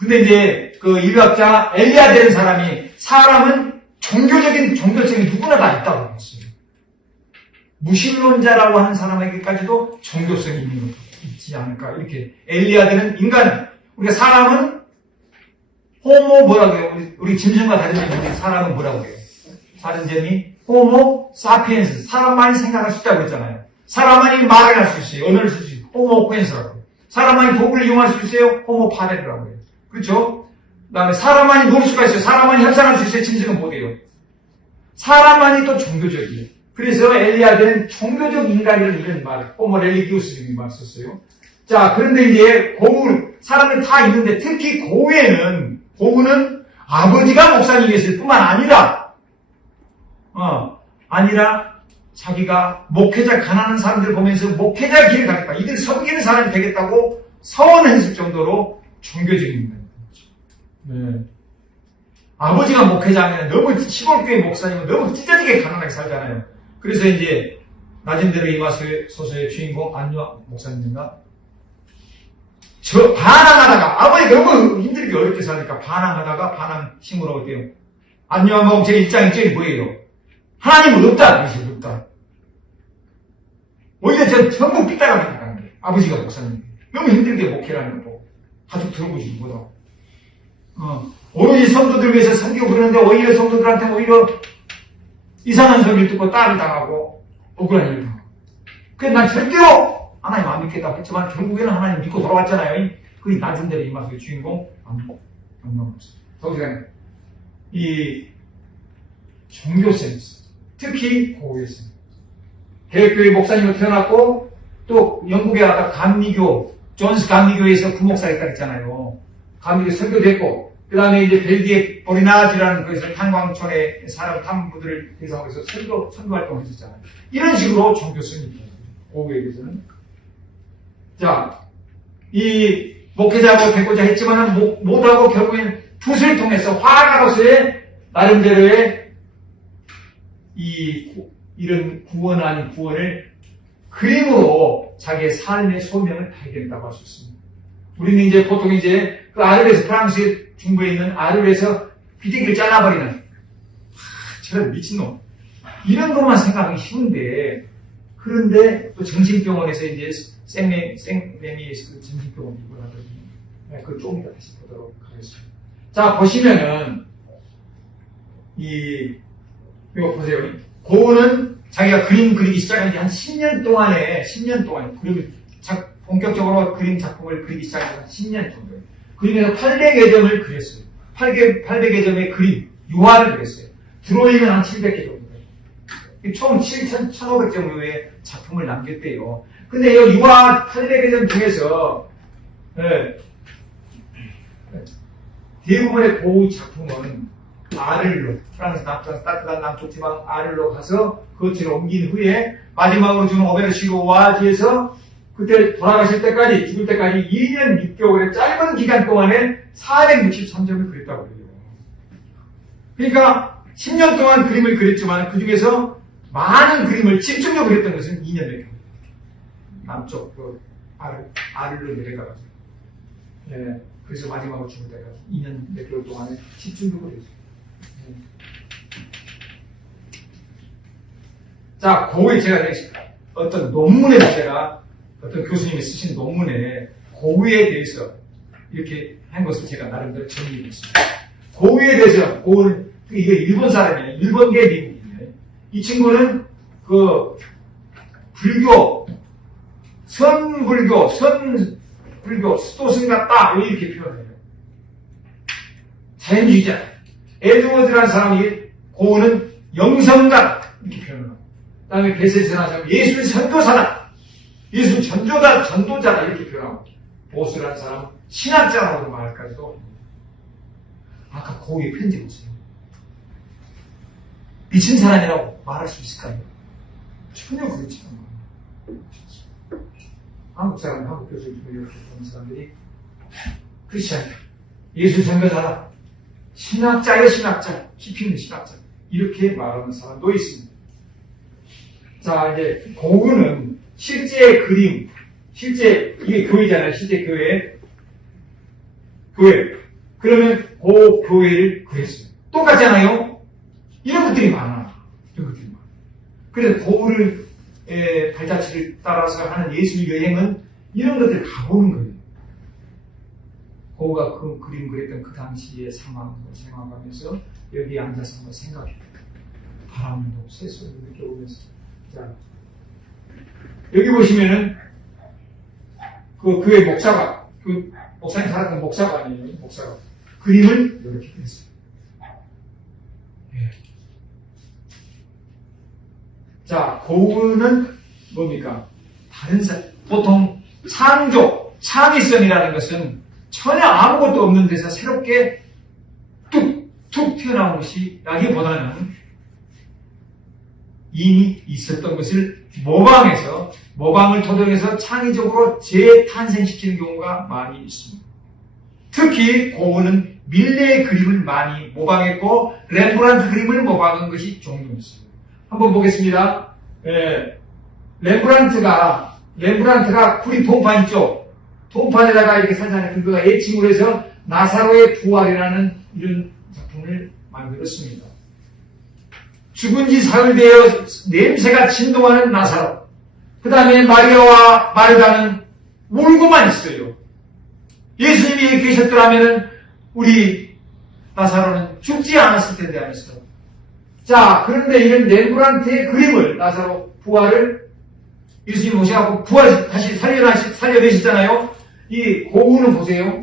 근데 이제 그 인류학자 엘리야라는 사람이 사람은 종교적인 종교성이 누구나 다 있다고 했어요. 무신론자라고 하는 사람에게까지도 종교성이 있지 않을까. 이렇게 엘리야라는 인간은, 우리가 사람은 호모 뭐라고 해요? 우리 짐승과 다른 점이 사람은 뭐라고 해요? 다른 점이 호모 사피엔스, 사람만이 생각할 수 있다고 했잖아요. 사람만이 말을 할 수 있어요. 언어를 쓸 수 있어요. 호모 코엔스라고 해요. 사람만이 도구를 이용할 수 있어요. 호모 파레르라고 해요. 그렇죠? 그 다음에 사람만이 놀 수가 있어요. 사람만이 협상할 수 있어요. 짐승은 못해요. 사람만이 또 종교적이에요. 그래서 엘리야는 종교적 인간이라는 이런 말, 호모 렐리기우스적인 말 썼어요. 자, 그런데 이제 고우, 사람은 다 있는데 특히 고우는 아버지가 목사님이었을 뿐만 아니라 자기가 목회자, 가난한 사람들 보면서 목회자 길을 가겠다. 이들 섬기는 사람이 되겠다고 서원했을 정도로 종교적인 거예요. 네. 아버지가 목회자면 너무 시골교회 목사님은 너무 찢어지게 가난하게 살잖아요. 그래서 이제 낮은 대로 이마 소설의 주인공 안유아 목사님인가? 반항하다가, 아버지 너무 힘들게 어렵게 사니까 반항하다가 반항심으로 어때요? 안유아 목사의 일장이 뭐예요? 하나님은 없다. 그것이 없다. 오히려 전 전부 삐딱하게 나가는 거예요. 아버지가 목사님. 너무 힘들게 목회라는 거 보고. 가족 들어보지도 못하고. 오로지 성도들 위해서 섬기고 그러는데 오히려 성도들한테 오히려 이상한 소리를 듣고 따를 당하고 억울한 일을 당하고. 그래서 난 절대로 하나님 안 믿겠다고 했지만 결국에는 하나님 믿고 돌아왔잖아요. 그게 낮은 데로 임하소의 주인공 안녕. 거기서 이 종교 센스, 특히 고우의 센스. 개혁교회 목사님으로 태어났고 또 영국에 갔다 감리교, 존스 감리교에서 부목사 했다 했잖아요. 감리교 설교됐고 그 다음에 이제 벨기에 보리나지라는 곳에서 탄광촌의 사람 탐부들을 대상으로 해서 선교 활동을 했었잖아요. 이런 식으로 종교성이 있어요. 고우에 대해서는. 자, 이 목회자하고 되고자 했지만은 못하고 결국엔 붓을 통해서 화가로서의 나름대로의 이런 구원 아닌 구원을 그림으로 자기의 삶의 소명을 발견했다고 할 수 있습니다. 우리는 이제 보통 이제 그 아르에서 프랑스 중부에 있는 아르에서 비둘기를 잘라버리는 저런 미친놈 이런 것만 생각하기 쉬운데 그런데 또 정신병원에서 이제 생레미에서 그 정신병원 이걸 하더니 그걸 조금 이따 다시 보도록 하겠습니다. 자 보시면은 이거 보세요. 고우는 자기가 그림 그리기 시작한 지 한 10년 동안에 그림을 본격적으로 그림 작품을 그리기 시작한 한 10년 정도예요. 그림에서 800여 점을 그렸어요. 800여 점의 그림, 유화를 그렸어요. 드로잉은 한 700개 정도 돼요. 총 7,500점 정도의 작품을 남겼대요. 근데 이 유화 800여 점 중에서 대부분의 고우 작품은 아를로, 프랑스 따뜻한 남쪽 지방 아를로 가서 거치로 옮긴 후에 마지막으로 주는 오베르시오와지에서 그때 돌아가실 때까지, 죽을 때까지 2년 6개월의 짧은 기간 동안에 463점을 그렸다고 그래요. 그러니까 10년 동안 그림을 그렸지만 그 중에서 많은 그림을 집중적으로 그렸던 것은 2년 몇 개월. 남쪽 그 아를로 내려가가지고. 네, 그래서 마지막으로 죽을 때까지 2년 몇 개월 동안에 집중적으로 그렸어요. 자, 고우에 제가 어떤 논문에 제가 어떤 교수님이 쓰신 논문에 고우에 대해서 이렇게 한 것을 제가 나름대로 정리했습니다. 고우에 대해서 고우는 이거 일본 사람이에요. 일본계 미국인이에요. 이 친구는 그 불교, 선불교, 스토승 같다 이렇게 표현해요. 자연주의자. 에드워드라는 사람이 고우는 영성가 이렇게 표현을 합니다. 그 다음에 베세스라는 사람이 예술 선교사다. 예술 전도자다 이렇게 표현하고 보스라는 사람은 신학자라고 말까지도 합니다. 아까 고우의 편지 보세요. 미친 사람이라고 말할 수 있을까요? 전혀 그렇지 않아요. 한국 사람, 한국 교수 중에 이렇게 보는 사람들이 그렇지 않아요. 예술 전도자다. 신학자예요, 신학자. 깊이 있는 신학자. 이렇게 말하는 사람도 있습니다. 자, 이제, 고우는 실제 그림, 이게 교회잖아요, 실제 교회. 그러면 그 교회를 그랬어요. 똑같잖아요? 이런 것들이 많아. 이런 것들이 많아. 그래서 고우를 발자취를 따라서 하는 예술 여행은 이런 것들을 가보는 거예요. 고우가 그 그림 그렸던 그 당시의 상황을 생각하면서 여기 앉아서 한번 생각해. 바람도 새소리도 느껴보면서. 자, 여기 보시면은 그 교회 목사가, 그 목사님 살았던 목사가 아니에요. 목사가. 그림을 이렇게 그렸어요. 예. 자, 고우는 뭡니까? 다른 사람, 보통 창조, 창의성이라는 것은 전혀 아무것도 없는 데서 새롭게 툭 튀어나온 것이 라기보다는 이미 있었던 것을 모방을 토대로해서 창의적으로 재탄생시키는 경우가 많이 있습니다. 특히 고우는 밀레의 그림을 많이 모방했고 렘브란트 그림을 모방한 것이 종종 있습니다. 한번 보겠습니다. 렘브란트가 우리 동판 있죠? 동판에다가 이렇게 살살 그거가 애칭으로 해서 나사로의 부활이라는 이런 작품을 만들었습니다. 죽은 지 사흘 되어 냄새가 진동하는 나사로. 그 다음에 마리아와 마르다는 울고만 있어요. 예수님이 계셨더라면 우리 나사로는 죽지 않았을 텐데 하면서. 자, 그런데 이런 렘브란트의 그림을, 나사로 부활을 예수님 오셔갖고 다시 살려내셨잖아요. 이 고우는 보세요.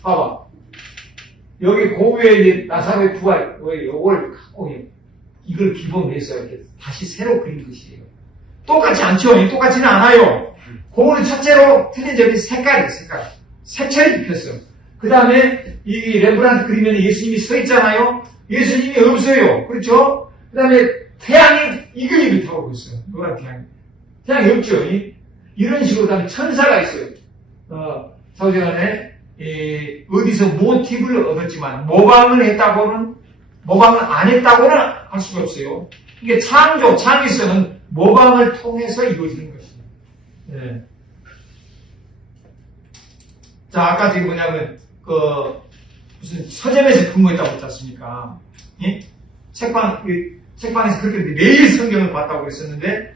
봐봐. 여기 고우의 나사로의 부활, 요걸 갖고 이걸 기본으로 해서 이렇게 다시 새로 그린 것이에요. 똑같지 않죠? 똑같지는 않아요. 고우는 첫째로 틀린 점이 색깔이에요, 색깔. 색채를 입혔어. 그 다음에 이 렘브란트 그림에는 예수님이 서 있잖아요. 예수님이 없어요. 그렇죠? 그 다음에 태양이 이 그림을 타고 오고 있어요. 노란 태양이. 태양이 없죠? 이런 식으로 다음에 천사가 있어요. 사후제간에 어디서 모티브를 얻었지만 모방을 안 했다고는 할 수가 없어요. 이게 창의성은 모방을 통해서 이루어지는 것이에요. 네. 자, 아까 저기 뭐냐면, 무슨 서점에서 근무했다고 했지 않습니까? 예? 책방에서 그렇게 매일 성경을 봤다고 그랬었는데,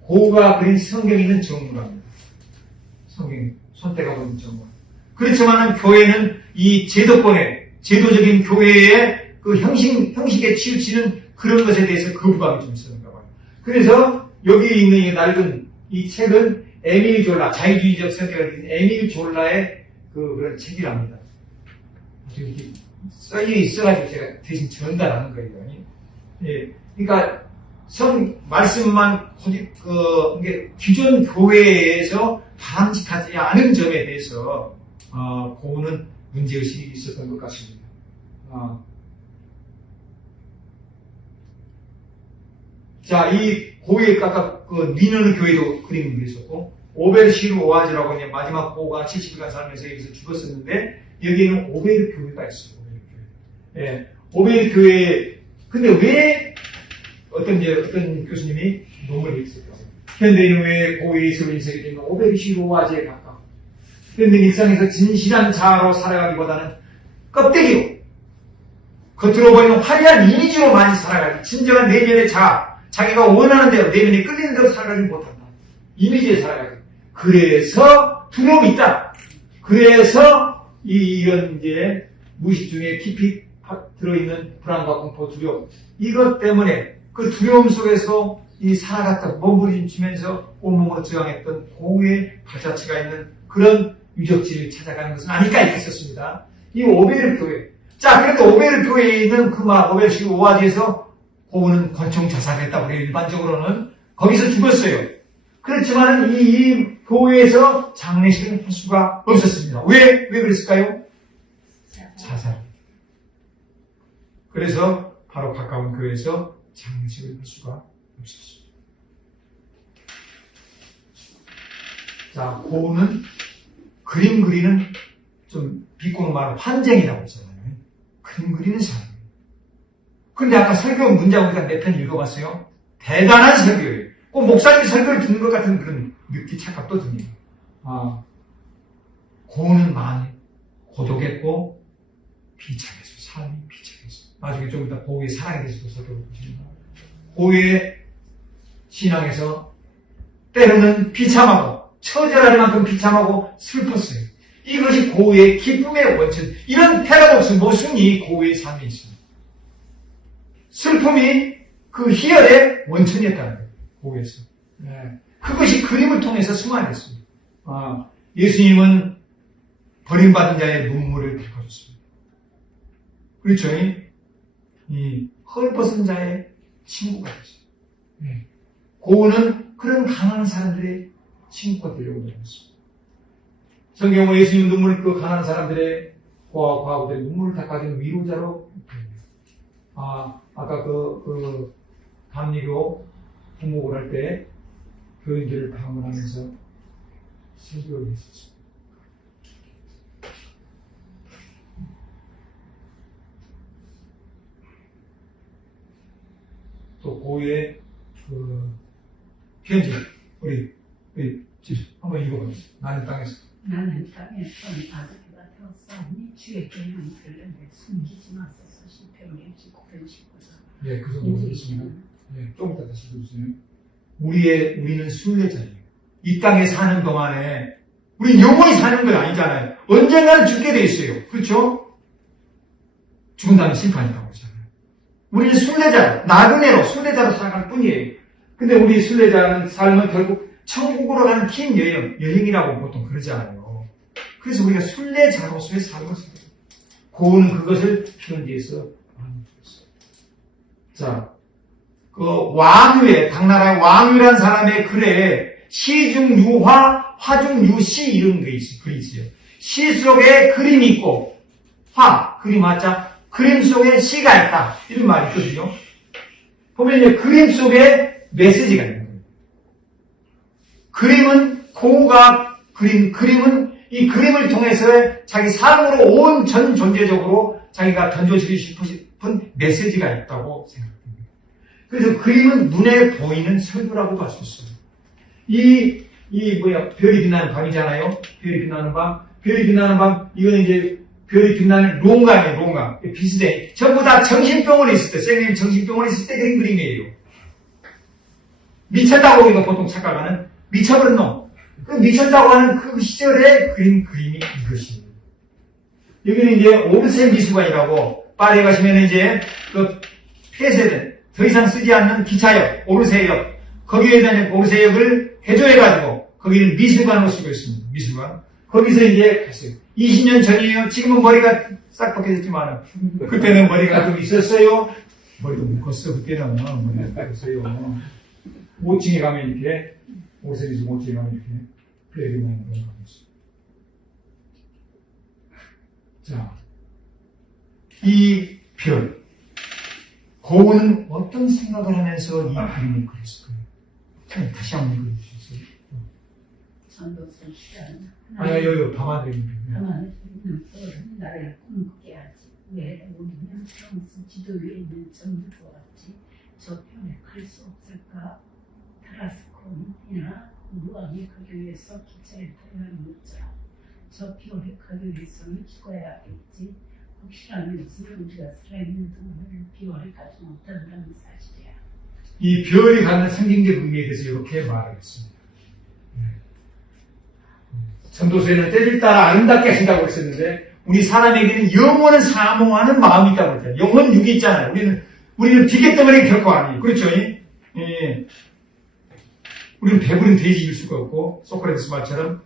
고우가 그린 성경이 있는 전문가입니다. 손때가 보는 전문가. 그렇지만은 교회는 이 제도적인 교회의 그 형식에 치우치는 그런 것에 대해서 거부감이 좀 있었는가 봐요. 그래서 여기 있는 이 낡은 이 책은 에밀 졸라, 자유주의적 성격을 가진 에밀 졸라의 그런 책이랍니다. 이렇게 써가지고 제가 대신 전달하는 거예요. 예. 그러니까 말씀만 이게 기존 교회에서 바람직하지 않은 점에 대해서 고우는 문제의식이 있었던 것 같습니다. 자, 이 고우의 아까 니너는 교회도 그림을 그렸었고 오베르시르 오아즈라고 이제 마지막 고우가 70일간 살면서 여기서 죽었었는데 여기에는 오베르 교회가 있어요. 오베르 교회. 근데 왜 어떤 교수님이 논문을 읽었을까요? 현대인은 왜 고우의 예술로 인식이 되는 오베르시르 오아즈에 가까워. 현대 일상에서 진실한 자아로 살아가기보다는 껍데기로 겉으로 보이는 화려한 이미지로 많이 살아가기. 진정한 내면의 자기가 원하는 대로 내면에 끌리는 대로 살아가지 못한다. 이미지에 살아가기. 그래서 두려움이 있다. 그래서 이런 이제 무의식 중에 깊이 들어있는 불안과 공포, 두려움. 이것 때문에 그 두려움 속에서 살아갔다 몸부림치면서 온몸으로 저항했던 고우의 발자취가 있는 그런 유적지를 찾아가는 것은 아닐까 있겠었습니다. 이 오베르 교회. 자, 그런데 오베르 교회에 있는 오베르시르 오아지에서 고우는 권총 자살했다고 해요. 일반적으로는. 거기서 죽었어요. 그렇지만 이 교회에서 장례식을 할 수가 없었습니다. 왜 그랬을까요? 자살. 그래서 바로 가까운 교회에서 장례식을 할 수가 없었습니다. 자, 고우는 그림 그리는 좀 비꼬는 말은 환쟁이라고 했잖아요. 그림 그리는 사람이에요. 그런데 아까 설교 문장 우리가 몇 편 읽어봤어요? 대단한 설교예요. 꼭 목사님이 설교를 듣는 것 같은 그런 착각도 듭니다. 고우는 많이 고독했고 비참해서, 삶이 비참해서. 나중에 좀 이따 고우의 사랑에 대해서도 살펴보시면 고우의 신앙에서 때로는 비참하고 처절할 만큼 비참하고 슬펐어요. 이것이 고우의 기쁨의 원천. 이런 패러독스 모순이 고우의 삶에 있습니다. 슬픔이 그 희열의 원천이었다는 거예요. 고우에서. 네. 그것이 그림을 통해서 승화됐습니다. 예수님은 버림받은 자의 눈물을 닦아줬습니다. 그렇죠? 이 헐벗은 자의 친구가 됐어요. 네. 고우는 그런 가난한 사람들의 친구가 되려고 노력했습니다. 성경은 예수님 눈물을 그 가난한 사람들의 고아와 과부들의 눈물을 닦아준 위로자로 아까 감리교 부목을 할 때 교인들을 방문하면서 설교를 했었습니다. 또 고유의 편지 우리 집사 한번 읽어보겠습니다. 나는 땅에서 아들과 되었사오니 주의 계명을 들려내 숨기지 마소서. 시편 69편 19절. 네, 그 정도 있습니다. 네, 좀 이따 다시 읽어주세요. 우리는 순례자예요. 이 땅에 사는 동안에 우리 영원히 사는 건 아니잖아요. 언젠가는 죽게 돼 있어요. 그렇죠? 죽은 다음에 심판이라고 하잖아요. 우리는 순례자, 나그네로 순례자로 살아갈 뿐이에요. 근데 우리 순례자는 삶은 결국 천국으로 가는 긴 여행이라고 보통 그러잖아요. 그래서 우리가 순례자로서의 삶을 살아요. 고우는 그것을 편지에서 많이 들었어요. 자, 당나라의 왕유라는 사람의 글에 시중유화, 화중유시 이런 글이 있어요. 시 속에 그림이 있고, 그림 맞자? 그림 속에 시가 있다. 이런 말이 있거든요. 보면 이제 그림 속에 메시지가 있는 거예요. 그림은 고우가 그림은 이 그림을 통해서 자기 삶으로 온 전 존재적으로 자기가 던져주고 싶은 메시지가 있다고 생각합니다. 그래서 그림은 눈에 보이는 설교라고 볼 수 있어요. 별이 빛나는 밤이잖아요. 별이 빛나는 밤, 이거는 이제 별이 빛나는 롱강이에요, 롱강. 비슷해. 전부 다 정신병원에 있을 때, 선생님 정신병원에 있을 때 그린 그림이에요. 미쳤다고 우리가 보통 착각하는, 미쳐버린 놈. 그 미쳤다고 하는 그 시절에 그린 그림이 이것입니다. 여기는 이제 오르세 미술관이라고, 파리에 가시면 이제 그 폐쇄된, 더 이상 쓰지 않는 기차역, 오르세역, 거기에다 오르세역을 개조해가지고, 거기를 미술관으로 쓰고 있습니다. 미술관. 거기서 이제 갔어요. 20년 전이에요. 지금은 머리가 싹 벗겨졌지만, 그때는 머리가 좀 있었어요. 머리도 묶었어, 그때는. 머리가 묶었어요. 5층에 가면 이렇게, 오르세 미술관 5층에 가면 이렇게, 별이 나는 걸 가고 있어요. 자, 이 별. 고우는 어떤 생각을 하면서 이 그림을 그렸을까요? 다시 한번 읽어주시겠어요? 전도서 시간. 여기 담아드립니다. 가만히 있는 별은 나를 꿈꾸게 하지. 왜 우리는 프랑스 지도 위에 있는 점들과 같이 저 별에 갈 수 없을까? 타라스콘이나 무왕이 가기 위해서 기차에 타야 하는 문자. 저 별에 가기 위해서는 죽어야 하겠지. 혹시라면서 우리가 살아있는 동안을 비월에 가지 못한다는 사실이야. 이 별이 갖는 상징적 의미에 대해서 이렇게 말하겠습니다. 전도서에는 때를 따라 아름답게 하신다고 했었는데, 우리 사람에게는 영원한 사모하는 마음이 있다고 했잖아요. 영원 육이 있잖아요. 우리는 비계덩어리 결코 아니에요. 그렇죠? 예. 우리는 배부른 돼지일 수가 없고, 소크라테스 말처럼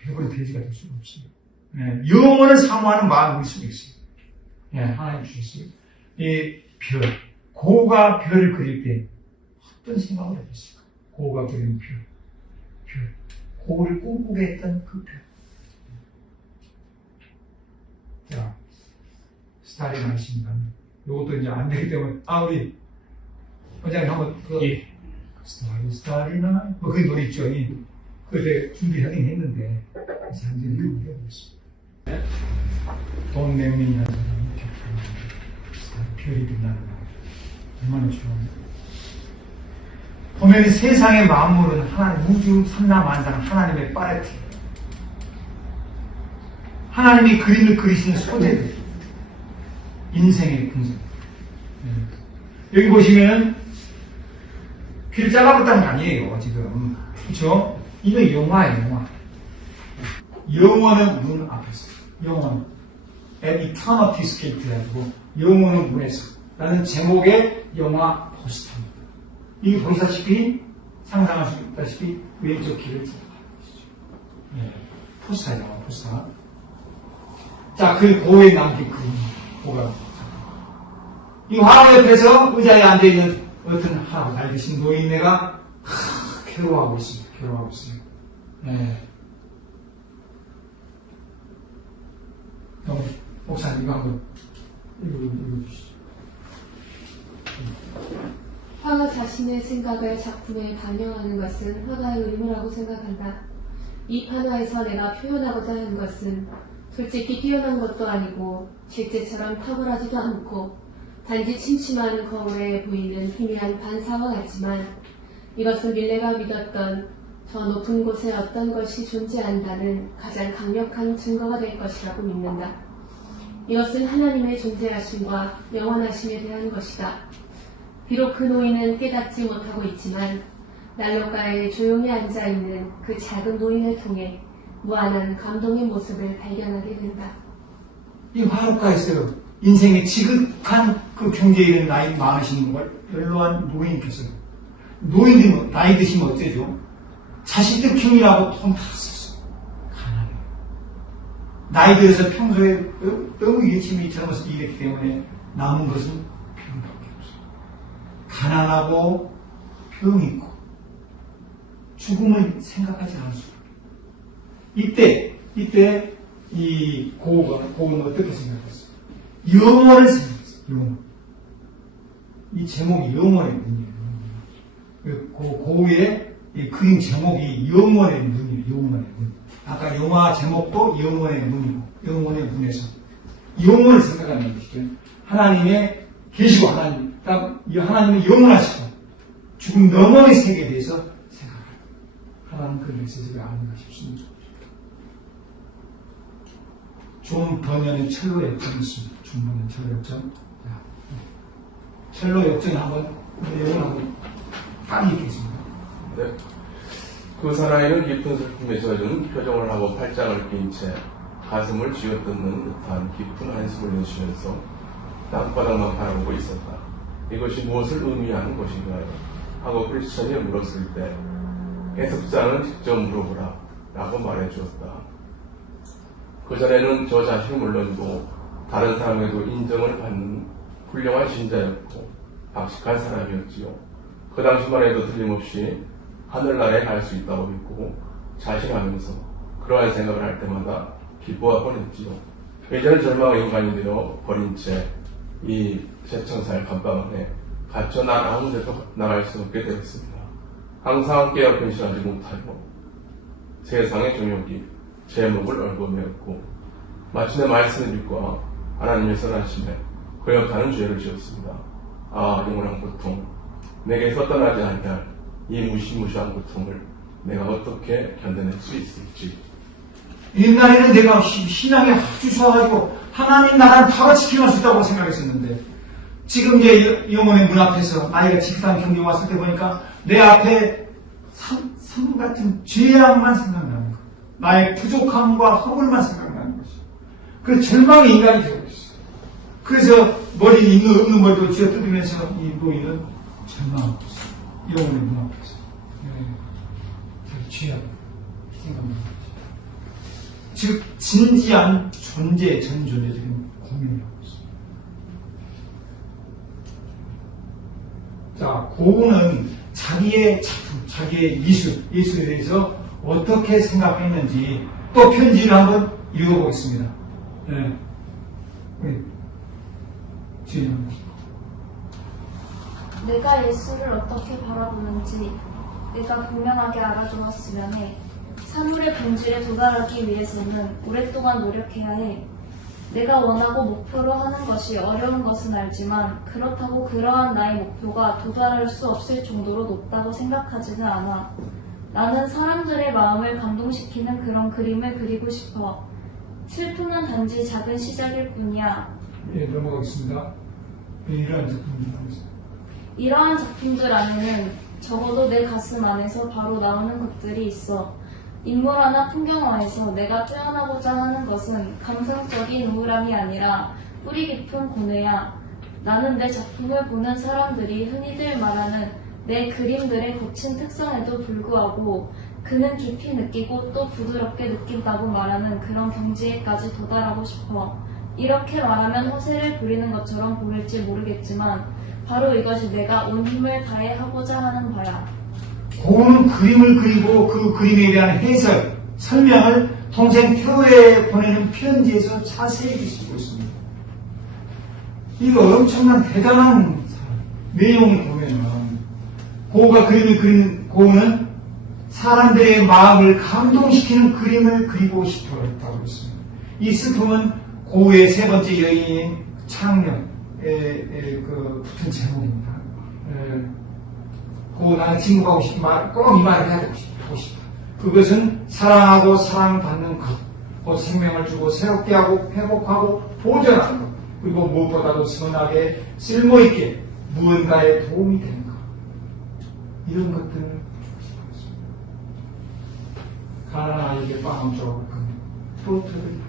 배부른 돼지가 될 수가 없습니다. 예, 영원한 사모하는 마음이 우리 속에 있어요. 예, 하나님 주셨어요. 이 별, 고우가 별을 그릴 때 어떤 생각을 해봤을까? 고우가 그리는 별. 고우를 꿈꾸게 했던 그 별. 자, 스타일이 많으십니다. 이것도 이제 안 되기 때문에, 우리 원장님 한번 스타일이나 그 노래 있죠. 그때 준비하긴 했는데 사람들이 그걸 해보겠습니다. 돈 내면이라는 사람이 별이 빛나는 날 얼마나 좋아요. 보면 세상의 만물은 하나님, 우주 삼라만상 하나님의 팔레트, 하나님이 그림을 그리시는 소재들, 인생의 분석. 여기 보시면 귀를 잘라봤다는 거 아니에요, 지금. 그렇죠? 이거 영화예요, 영화. 영원은 문 앞에서. 영원. At Eternity's Gate 해가지고 영원은 문에서. 라는 제목의 영화 포스터입니다. 이게 보시다시피, 상상할 수 있다시피 왼쪽 길을 잘라봤다. 포스터예요, 포스터. 자, 그 고에 남긴 그림. 고가. 이 화로 옆에서 의자에 앉아있는 어떤 할아버지, 나이 드신 노인네가 괴로워하고 있습니다. 괴로워하고 있어요. 네. 목사님, 이거 한번 읽어주시죠. 화가 자신의 생각을 작품에 반영하는 것은 화가의 의무라고 생각한다. 이 판화에서 내가 표현하고자 하는 것은 솔직히 뛰어난 것도 아니고 실제처럼 탁월하지도 않고 단지 침침한 거울에 보이는 희미한 반사와 같지만 이것은 밀레가 믿었던 저 높은 곳에 어떤 것이 존재한다는 가장 강력한 증거가 될 것이라고 믿는다. 이것은 하나님의 존재하심과 영원하심에 대한 것이다. 비록 그 노인은 깨닫지 못하고 있지만 난로가에 조용히 앉아있는 그 작은 노인을 통해 무한한 감동의 모습을 발견하게 된다. 이 화로가에서 인생의 지극한 그 경제에 이른 나이 많으신 걸 연로한 노인께서 노인들이 나이 드시면 어쩌죠? 자식들 키우느라고 돈 다 썼어. 가난해. 나이 들어서 평소에 너무 예침이 젊어서 일했기 때문에 남은 것은 병밖에 없어요. 가난하고 병 있고 죽음을 생각하지 않을 수가 없어요. 이때 이 고우는 어떻게 생각했어요? 영원을 생각했어요. 영원. 이 제목이 영원의 문이에요. 고우의 이 그림 제목이 영원의 문이에요. 영원의 문. 아까 영화 제목도 영원의 문이고 영원의 문에서 영원을 생각하는 것이죠. 하나님의 계시고 하나님은 영원하시고 죽음 너머의 세계에 대해서 생각합니다. 하나님 그 메시지를 아는가 싶습니다. 좀 번연의 철로 역정이 있습니다. 중번의 철로 역정. 철로 역정 한번 내용을 한번 딱 읽겠습니다. 네. 그 사나이는 깊은 슬픔에 젖은 표정을 하고 팔짱을 낀 채 가슴을 쥐어뜯는 듯한 깊은 한숨을 내쉬면서 땅바닥만 바라보고 있었다. 이것이 무엇을 의미하는 것인가요? 하고 크리스천이 물었을 때 해석자는 직접 물어보라 라고 말해주었다. 그전에는 저 자신이 물론이고 다른 사람에도 인정을 받는 훌륭한 신자였고 박식한 사람이었지요. 그 당시만 해도 틀림없이 하늘나라에 갈 수 있다고 믿고 자신하면서 그러한 생각을 할 때마다 기뻐하곤 했지요. 이제는 절망의 인간이 되어 버린 채 이 새청살 감방 안에 갇혀 난 아무 데도 나갈 수 없게 되었습니다. 항상 깨어 근신하지 못하여 세상의 종욕이 제 목을 얽어매었고 마침내 말씀의 빛과 하나님의 선하심에 거역하는 죄를 지었습니다. 아, 영원한 고통, 내게서 떠나지 아니할 이 무시무시한 고통을 내가 어떻게 견뎌낼 수 있을지. 옛날에는 내가 신앙이 아주 좋아가지고 하나님 나라를 바로 지켜갈 수 있다고 생각했었는데 지금 이제 영혼의 문 앞에서 나이가 직사한 경계 왔을 때 보니까 내 앞에 산 같은 죄악만 생각나는 거, 나의 부족함과 허물만 생각나는 것이. 그래서 절망의 인간이 되고 있어요. 그래서 머리 있는 없는 머리도 쥐어 뜯으면서 이 노인은 절망하고 있어요. 영혼의 문 앞에서. 죄악 생각나는 거죠. 즉 진지한 존재, 전 존재 지금 고민을 하고 있습니다. 자, 고우는 자기의 작품, 자기의 예술에 대해서 어떻게 생각했는지 또 편지를 한번 읽어보겠습니다. 네. 내가 예수를 어떻게 바라보는지 내가 분명하게 알아두었으면 해. 사물의 본질에 도달하기 위해서는 오랫동안 노력해야 해. 내가 원하고 목표로 하는 것이 어려운 것은 알지만 그렇다고 그러한 나의 목표가 도달할 수 없을 정도로 높다고 생각하지는 않아. 나는 사람들의 마음을 감동시키는 그런 그림을 그리고 싶어. 슬픔은 단지 작은 시작일 뿐이야. 예, 넘어가겠습니다. 이러한 작품이 나오겠습니다. 이러한 작품들 안에는 적어도 내 가슴 안에서 바로 나오는 것들이 있어. 인물화나 풍경화에서 내가 표현하고자 하는 것은 감상적인 우울함이 아니라 뿌리 깊은 고뇌야. 나는 내 작품을 보는 사람들이 흔히들 말하는 내 그림들의 거친 특성에도 불구하고 그는 깊이 느끼고 또 부드럽게 느낀다고 말하는 그런 경지에까지 도달하고 싶어. 이렇게 말하면 허세를 부리는 것처럼 보일지 모르겠지만 바로 이것이 내가 온 힘을 다해 하고자 하는 바야. 고우는 그림을 그리고 그 그림에 대한 해설, 설명을 동생 태호에 보내는 편지에서 자세히 기술고 있습니다. 이거 엄청난 대단한 사람. 내용을 보면은 고우가 그림을 그리는 고우는 사람들의 마음을 감동시키는 그림을 그리고 싶어 했다고 했습니다. 이 슬픔은 고우의 세 번째 여인인 창녀에 붙은 제목입니다. 고우 나는 친구하고 싶은 말, 꼭 이 말을 해야 되고 싶다. 그것은 사랑하고 사랑받는 것, 곧 생명을 주고 새롭게 하고 회복하고 보존하는 것, 그리고 무엇보다도 선하게 쓸모있게 무언가에 도움이 되는 것. 이런 것들을 가난한 아이에게 빵을 줘볼 겁니다. 프로트를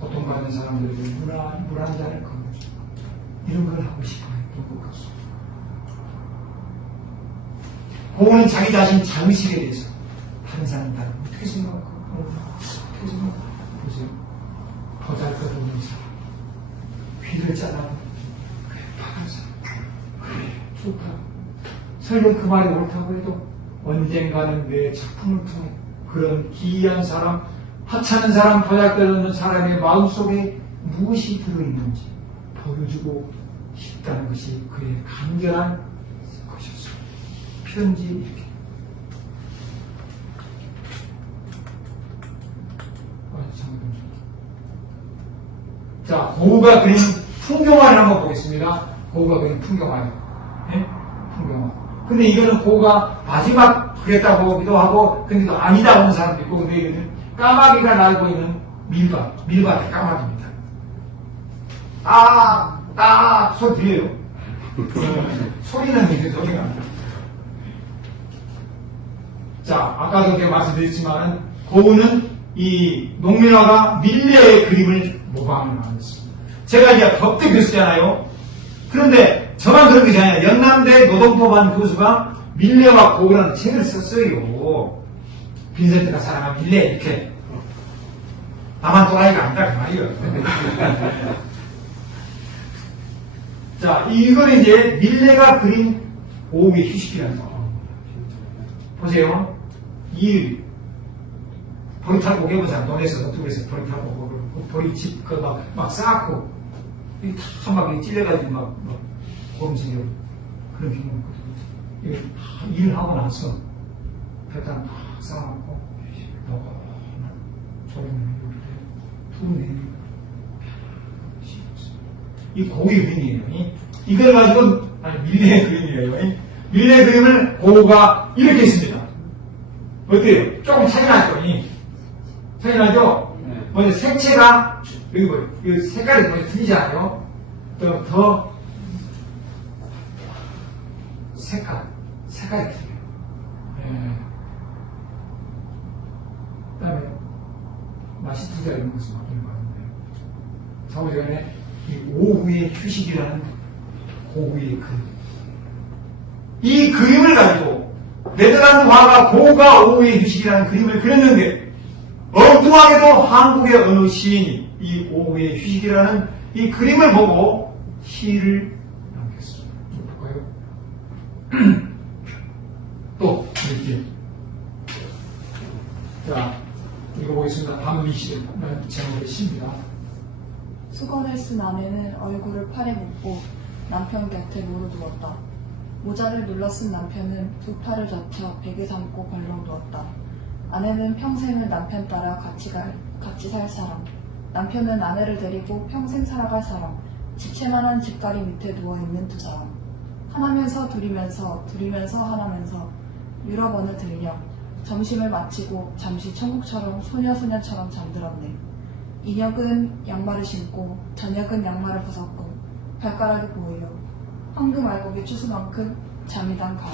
고통받는 사람들에게 물 한 잔을 건네주고 이런 걸 하고 싶어 했던 것 같습니다. 고우는 자기 자신 자의식에 대해서 다른 사람들은 어떻게 생각할까? 어떻게 생각할까? 보세요. 보잘것없는 사람, 귀를 잘라보는 그래, 박한 사람, 그래, 좋다. 설령 그 말이 옳다고 해도 언젠가는 내 작품을 통해 그런 기이한 사람, 하찮은 사람, 보잘것없는 사람의 마음속에 무엇이 들어있는지 보여주고 싶다는 것이 그의 간절한 것이었습니다. 편지 이렇게. 자, 고우가 그린 풍경화를 한번 보겠습니다. 고우가 그린 풍경화요. 네? 풍경화. 근데 이거는 고우가 마지막 그랬다고 보기도 하고, 근데 또 아니다 하는 사람도 있고, 근데 이거는 까마귀가 날고 있는 밀밭의 까마귀입니다. 소리 들려요? 소리는 있는 소리가. 자, 아까도 제가 말씀드렸지만은, 고우는 이 농민화가 밀레의 그림을 모방을 하였습니다. 제가 이제 법대 교수잖아요. 그런데 저만 그런 게 아니라 연남대 노동법원 교수가 밀레와 고우라는 책을 썼어요. 빈센트가 사랑한 밀레 이렇게. 나만 또라이가 아니다 그 말이에요. 자, 이걸 이제 밀레가 그린 고우의 휴식이라는 거. 보세요. 이 보리탈 고개보자 논에서 어떻게해서 보리탈 고개 보리집 막 쌓고 막 찔려가지고 막 고름지려 그런 경우거든요. 일을 하고 나서 일단 다 쌓아놓고 너무나 조용히 투내는 이 고우의 그림이에요. 이걸 가지고 밀레의 그림이에요. 밀레의 그림을 고우가 이렇게 했습니다. 어때요? 조금 차이 나죠? 차이 나죠? 먼저 색채가 여기 뭐예요? 이 색깔이 많이 틀리잖아요. 더 색깔이 틀려요. 그 다음에 맛이 틀려 이런 것을 맡기는 거였는데 사후전에 이 오후의 휴식이라는 고우의 그림. 이 그림을 가지고 네덜란드 화가 고우가 오후의 휴식이라는 그림을 그렸는데 엉뚱하게도 한국의 어느 시인이 이 오후의 휴식이라는 이 그림을 보고 시를 남겼습니다. 볼까요? 또 이렇게 자 읽어보겠습니다. 밤미시를 제목의 시입니다. 수건을 쓴 아내는 얼굴을 팔에 묶고 남편 곁에 무릎 누웠다. 모자를 눌러 쓴 남편은 두 팔을 젖혀 베개 삼고 벌렁 누웠다. 아내는 평생을 남편 따라 같이 살 사람. 남편은 아내를 데리고 평생 살아갈 사람. 집채만한 집다리 밑에 누워있는 두 사람. 하나면서 둘이면서 하나면서 유럽 어느 들녘. 점심을 마치고 잠시 천국처럼 소녀처럼 잠들었네. 인혁은 양말을 신고 저녁은 양말을 벗었고 발가락이 보여 황금 알곡의 추수만큼 잠이 단 가을.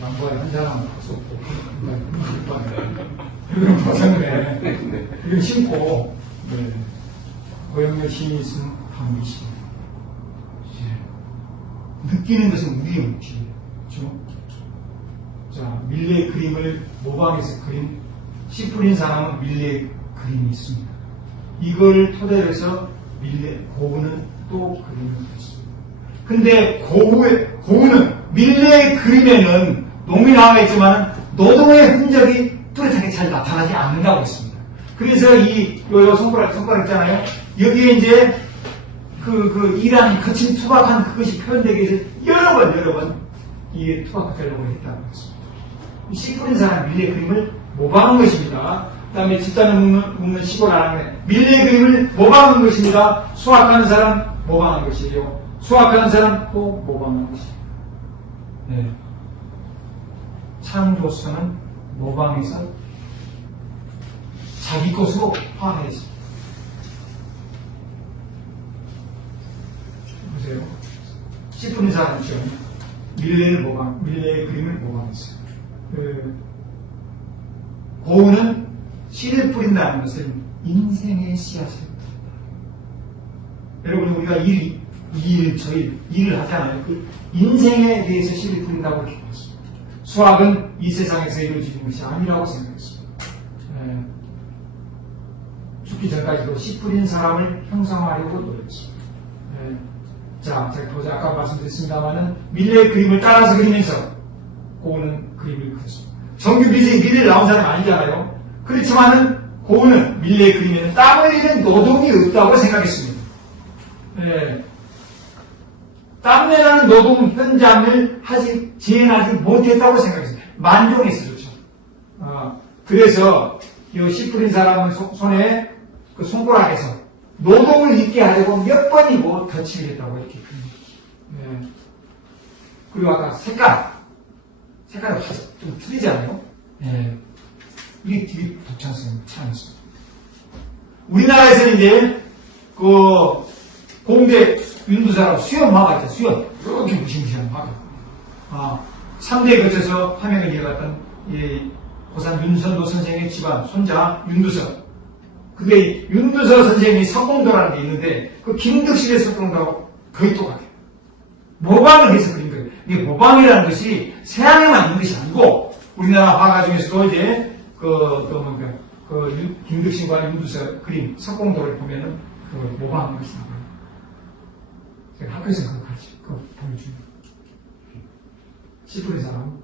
남과의 한 사람 없었고, 이런 벗었네. 이거 신고, 네. 고영렬 시인이 쓴 방비시. 느끼는 것은 우리의 묵시예요. 그렇죠? 자, 밀레의 그림을 모방해서 그린 씨 뿌린 사람은 밀레의 그림이 있습니다. 이걸 토대로 해서 고우는 또 그림을 그렸습니다. 근데 고우는 밀레의 그림에는 농민이 나와있지만 노동의 흔적이 뚜렷하게 잘 나타나지 않는다고 했습니다. 그래서 요 손가락 있잖아요. 여기에 이제 일한 거친 투박한 그것이 표현되기 위해서 여러 번 이 투박하려고 했다고 했습니다. 씨 뿌린 사람 밀레의 그림을 모방한 것입니다. 그 다음에 집단을 묶는 시골하는 밀레의 그림을 모방한 것입니다. 수학하는 사람 모방한 것이에요. 수학하는 사람 또 모방한 것이에요. 네. 창조서는 모방해서 자기 것으로 화해했습니다. 보세요. 씨 뿌린 사람이죠. 밀레의 그림을 모방했어요. 고우는 씨를 뿌린다는 것은 인생의 씨앗을 뿌린다. 여러분, 우리가 일을 하잖아요. 그 인생에 대해서 씨를 뿌린다고 이렇게 했습니다. 수학은 이 세상에서 이루어지는 것이 아니라고 생각했습니다. 죽기 전까지도 씨 뿌린 사람을 형상화하려고 노력했습니다. 자, 제가 보자 아까 말씀드렸습니다만은 밀레의 그림을 따라서 그리면서 고우는 그림을 그렸습니다. 정규 밀레에 나온 사람 아니잖아요. 그렇지만은 고우는 밀레의 그림에는 땀 흘리는 노동이 없다고 생각했습니다. 땀내라는 노동 현장을 재현하지 못했다고 생각했습니다. 만족했었죠. 그래서 이 씨 뿌린 사람은 손에 그 손가락에서 노동을 있게 하려고 몇 번이고 덧칠을 했다고 이렇게 그립니다. 그리고 아까 색깔이 좀 틀리잖아요. 이게 되게 독창성이 참습니다. 우리나라에서는 이제 공대 윤두사라고 수염화가 있죠. 수염 이렇게 무시무시한 화가 3대에 거쳐서 화명을 이어갔던 고산 윤선도 선생의 집안 손자 윤두서. 그게 윤두서 선생이 석공도라는 게 있는데 그 김득실의 석공도하고 거의 똑같아요. 모방을 해서 그린 거예요. 이게 모방이라는 것이 서양에만 있는 것이 아니고 우리나라 화가 중에서도 이제 김득실과 윤두서 그림 석공도를 보면은 모방하는 것이 나와요. 제가 학교에서 그거 가르쳐 그거 보여주는 씨 뿌린 사람.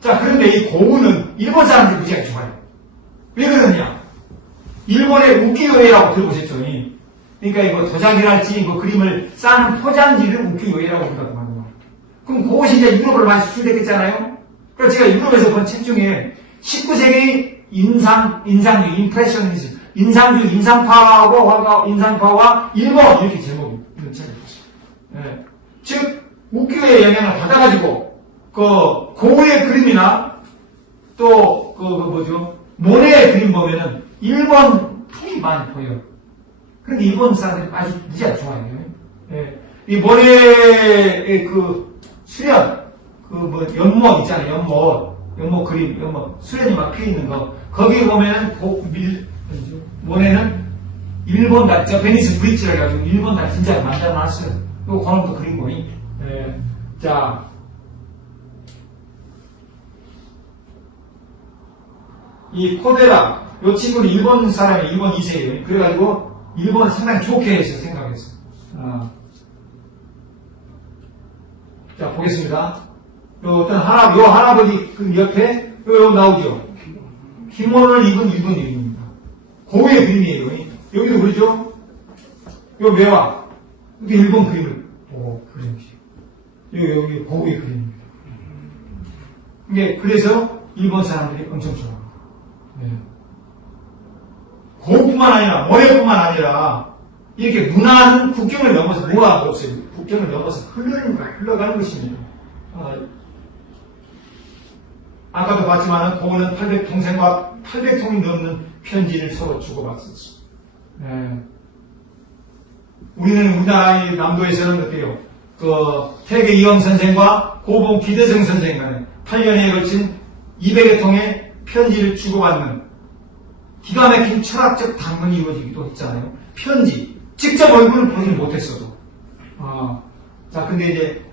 자, 그런데 이 고우는 일본 사람들이 무지하게 좋아해요. 왜 그러느냐? 일본의 우키요에라고 들어보셨죠? 그러니까 이거 도자기랄지 그림을 싸는 포장지를 우키요에라고 부르더라고요. 그럼 그것이 이제 유럽으로 많이 수출됐겠잖아요? 그래서 제가 유럽에서 본 책 중에 19세기 인상주의, 임프레셔니즘, 인상파와 일본 이렇게 제목이 있는 책을 봤어요. 즉 우키요의 영향을 받아가지고 고우의 그림이나 또 모네의 그림 보면은 일본 풍이 많이 보여요. 그런데 일본 사람들이 아주 무지하게 좋아해요. 이 모네의 수련, 연못 있잖아요. 연못 그림, 수련이 막 피어있는 거. 거기에 보면은 모네는 일본 달, 베니스 브릿지라고 해가지고 일본 달 진짜 만들어놨어요. 그거는 또 그리고, 자. 이 코데라, 이 친구는 일본 사람이 일본 2세예요. 그래가지고 일본 상당히 좋게 해서 생각했어요. 자, 보겠습니다. 요 할아버지 그 옆에 요 나오죠. 기모노를 입은 일본인입니다. 고우의 그림이에요. 여기도 그러죠. 요 매화. 이게 일본 그림을 보고 그린 것이에요. 여기 고우의 그림입니다. 이게 그래서 일본 사람들이 엄청 좋아합니다. 고우뿐만 아니라 모래뿐만 아니라 이렇게 문화는 국경을 넘어서 뭐가 없어요. 국경을 넘어서 흘러가는 것입니다. 아까도 봤지만은 고은은 800동생과 800통이 넘는 편지를 서로 주고받았어. 우리는 우리나라의 남도에서는 어때요? 태계 이영 선생과 고봉 기대성 선생 간에 8년에 걸친 200여 통의 편지를 주고받는 기가 막힌 철학적 당론이 이루어지기도 했잖아요. 편지. 직접 얼굴을 보지 못했어도. 자, 근데 이제,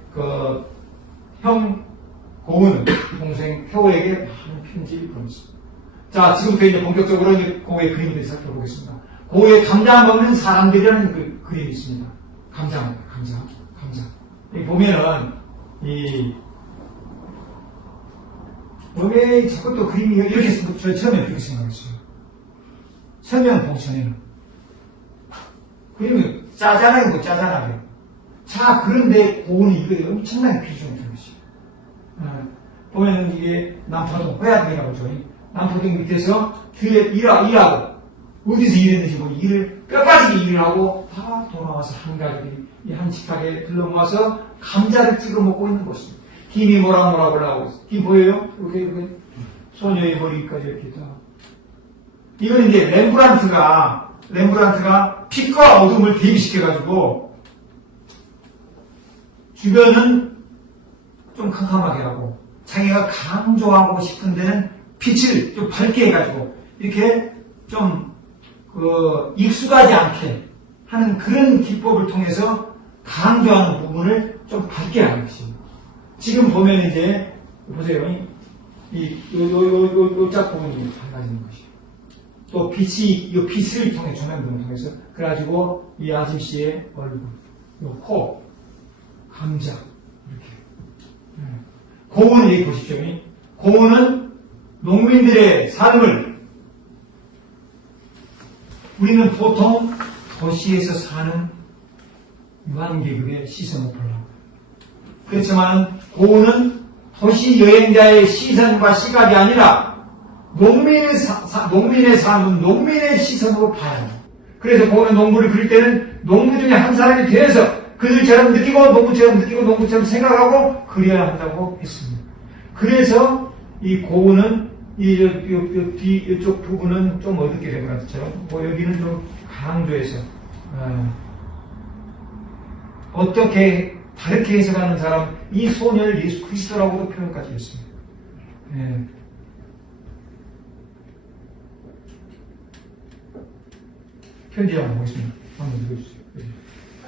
형, 고은, 동생, 효에게 많은 편지를 보냈어. 자, 지금부터 이제 본격적으로 이제 고우의 그림에 대해서 살펴보겠습니다. 고우의 감자 먹는 사람들이라는 그림이 있습니다. 감자. 여기 보면은, 왜 자꾸 또 그림이 이렇게 저 처음에 그렇게 생각했어요. 설명 봉천에는. 그림이 짜잔하게 짜잔하게. 자, 그런데 고은이 이거 엄청나게 비중을 두는 것이에요. 보면은 이게 남포동, 회화동이라고 하죠. 남포동 밑에서 뒤에 일하고, 어디서 일했는지 보니 일을, 뼈빠지게 일을 하고, 다 돌아와서 한 가족이 이 한 식탁에 들러모아서 감자를 찍어 먹고 있는 곳입니다. 김이 뭐라고 올라오고 있어요. 김 보여요? 이렇게 소녀의 머리까지 이렇게 다. 이건 이제 렘브란트가 빛과 어둠을 대비시켜가지고, 주변은 좀 캄캄하게 하고, 자기가 강조하고 싶은 데는 빛을 좀 밝게 해가지고, 이렇게 좀, 익숙하지 않게 하는 그런 기법을 통해서 강조하는 부분을 좀 밝게 하는 것입니다. 지금 보면 이제, 보세요. 요 짝 부분이 달라지는 것이에요. 또 이 빛을 통해, 조명등을 통해서, 그래가지고, 이 아저씨의 얼굴, 요 코, 감자, 이렇게. 고은을 여기 보십시오. 고은은 농민들의 삶을, 우리는 보통 도시에서 사는 유한계급의 시선을 보려고. 그렇지만 고은은 도시 여행자의 시선과 시각이 아니라 농민의 삶은 농민의 시선으로 봐야 합니다. 그래서 고은은 농부를 그릴 때는 농부 중에 한 사람이 되어서 그들처럼 느끼고 농부처럼 생각하고 그려야 한다고 했습니다. 그래서 이 고은은 이쪽 부분은 좀 어둡게 된 것처럼 여기는 좀 강조해서 어떻게 다르게 해석하는 사람, 이 소녀를 예수 그리스도라고도 표현까지 했습니다. 편지 한번 보겠습니다. 한번 읽어주세요.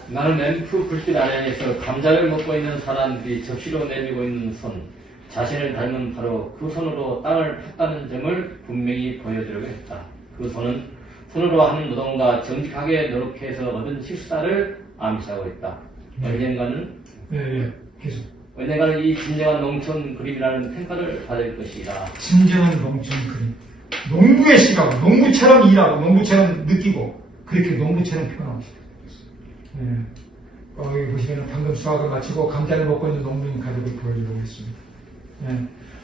나는 램프 불빛 아래에서 감자를 먹고 있는 사람들이 접시로 내밀고 있는 손, 자신을 닮은 바로 그 손으로 땅을 팠다는 점을 분명히 보여주려고 했다. 그 손은 손으로 하는 노동과 정직하게 노력해서 얻은 식사를 암시하고 있다. 언젠가는 계속. 언젠가는 이 진정한 농촌 그림이라는 평가를 받을 것이다. 진정한 농촌 그림. 농부의 시각, 농부처럼 일하고, 농부처럼 느끼고, 그렇게 농부처럼 표현하고 싶다. 여기 보시면 방금 수학을 마치고 감자를 먹고 있는 농민 가족을 보여주려고 했습니다.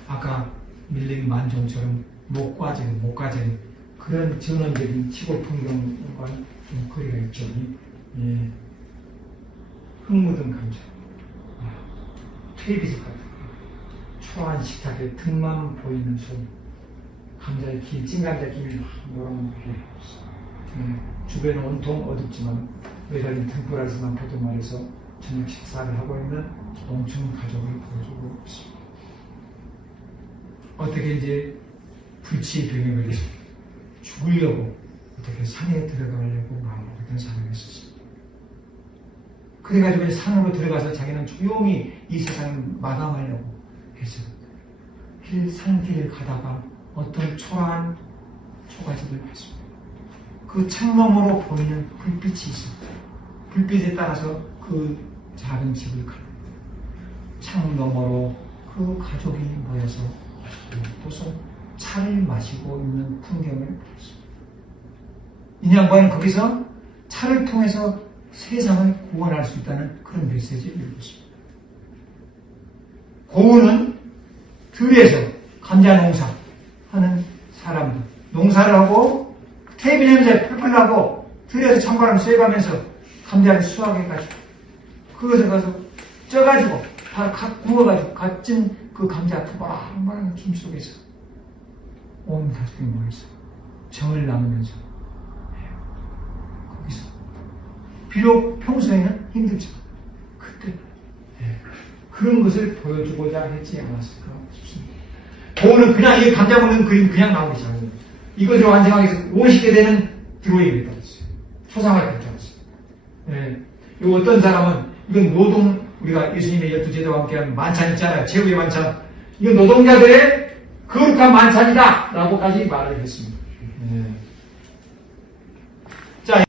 아까 밀림 만종처럼 목과제 그런 전원적인 시골 풍경과 좀 거리가 있죠. 흙 묻은 감자, 퇴비석 같은 초라한 식탁에 등만 보이는 손, 감자의 찐감자 김이 노랑노랗게 주변은 온통 어둡지만 매달린 등불 아래서만 보도 말해서 저녁 식사를 하고 있는 농촌 가족을 보여주고 있습니다. 어떻게 이제 불치의 병에 걸려서 죽으려고 어떻게 산에 들어가려고 마음먹었던 사람이 있었습니다. 그래가지고 이제 산으로 들어가서 자기는 조용히 이 세상을 마감하려고 해서 산길을 가다가 어떤 초라한 초가집을 봤습니다. 그 창너머로 보이는 불빛이 있습니다. 불빛에 따라서 그 작은 집을 갑니다. 창 너머로 그 가족이 모여서 무슨 차를 마시고 있는 풍경을 보였습니다. 이 양반은 거기서 차를 통해서 세상을 구원할 수 있다는 그런 메시지를 읽었습니다. 고은은 들에서 감자 농사 하는 사람들, 농사를 하고 퇴비 냄새 풀풀 나고 들에서 찬바람 쐬가면서 감자를 수확해가지고 그것을 가서 쪄가지고 다 구워가지고 갓진 그 감자 토바락한 김 속에서 온 가족이 모여서 정을 나누면서 거기서 비록 평소에는 힘들죠. 그때 그런 것을 보여주고자 했지 않았을까 싶습니다. 보는 그냥 이 감자 먹는 그림 그냥 나오기 전에 이것을 완성하기 위해서 50개 되는 드로잉을 받았어요. 초상을 받았어요. 예. 요 어떤 사람은 이건 노동 우리가 예수님의 12제도와 함께하는 만찬 있잖아요. 최후의 만찬. 이건 노동자들의 거룩한 만찬이다 라고까지 말을 했습니다.